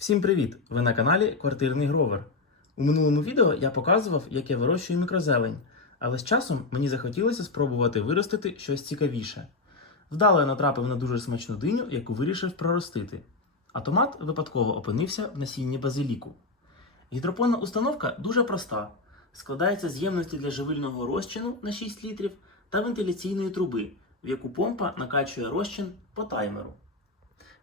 Всім привіт! Ви на каналі Квартирний Гровер. У минулому відео я показував, як я вирощую мікрозелень, але з часом мені захотілося спробувати виростити щось цікавіше. Вдало я натрапив на дуже смачну диню, яку вирішив проростити. А томат випадково опинився в насінні базиліку. Гідропонна установка дуже проста. Складається з ємності для живильного розчину на 6 літрів та вентиляційної труби, в яку помпа накачує розчин по таймеру.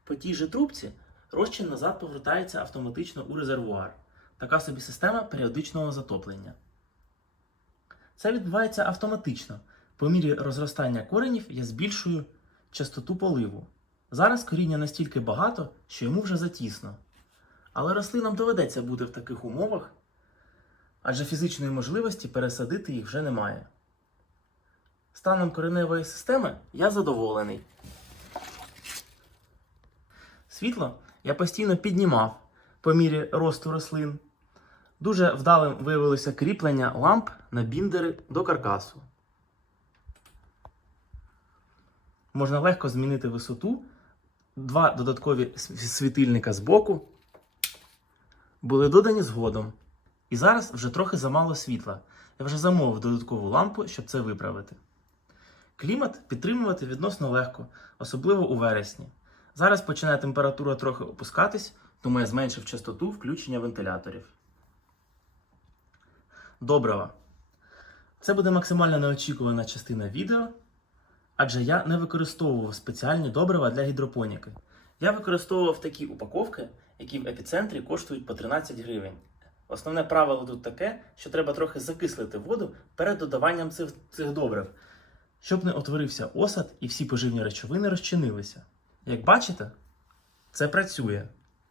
По тій же трубці розчин назад повертається автоматично у резервуар. Така собі система періодичного затоплення. Це відбувається автоматично. По мірі розростання коренів я збільшую частоту поливу. Зараз коріння настільки багато, що йому вже затісно. Але рослинам доведеться бути в таких умовах, адже фізичної можливості пересадити їх вже немає. Станом кореневої системи я задоволений. Світло я постійно піднімав по мірі росту рослин. Дуже вдалим виявилося кріплення ламп на біндери до каркасу. Можна легко змінити висоту. Два додаткові світильника з боку були додані згодом. І зараз вже трохи замало світла. Я вже замовив додаткову лампу, щоб це виправити. Клімат підтримувати відносно легко, особливо у вересні. Зараз починає температура трохи опускатись, тому я зменшив частоту включення вентиляторів. Добрива. Це буде максимально неочікувана частина відео, адже я не використовував спеціальні добрива для гідропоніки. Я використовував такі упаковки, які в епіцентрі коштують по 13 гривень. Основне правило тут таке, що треба трохи закислити воду перед додаванням цих, цих добрив, щоб не утворився осад і всі поживні речовини розчинилися. Як бачите, це працює.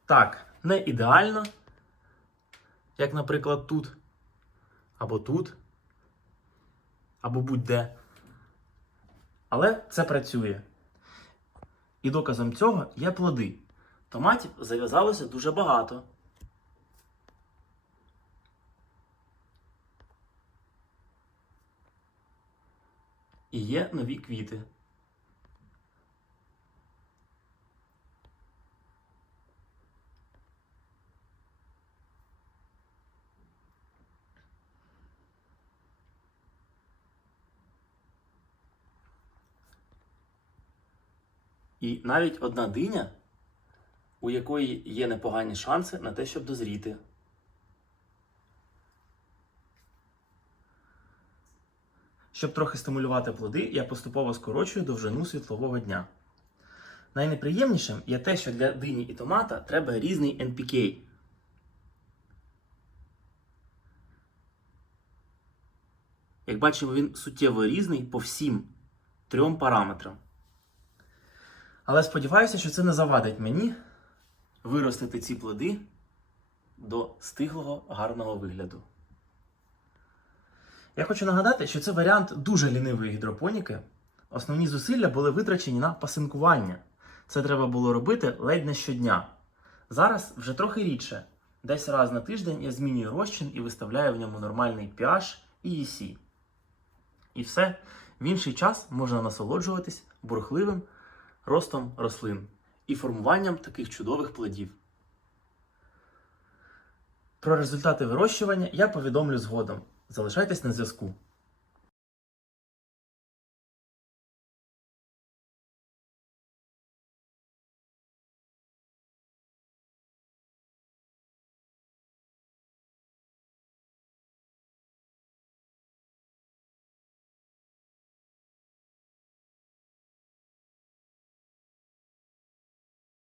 Так, не ідеально, як, наприклад, тут, або тут, або будь-де. Але це працює. І доказом цього є плоди. Томатів зав'язалося дуже багато. І є нові квіти. І навіть одна диня, у якої є непогані шанси на те, щоб дозріти. Щоб трохи стимулювати плоди, я поступово скорочую довжину світлового дня. Найнеприємнішим є те, що для дині і томата треба різний NPK. Як бачимо, він суттєво різний по всім трьом параметрам. Але сподіваюся, що це не завадить мені виростити ці плоди до стиглого гарного вигляду. Я хочу нагадати, що це варіант дуже лінивої гідропоніки. Основні зусилля були витрачені на пасинкування. Це треба було робити ледь не щодня. Зараз вже трохи рідше. Десь раз на тиждень я змінюю розчин і виставляю в ньому нормальний pH і EC. І все, в інший час можна насолоджуватись бурхливим ростом рослин і формуванням таких чудових плодів. Про результати вирощування я повідомлю згодом. Залишайтесь на зв'язку.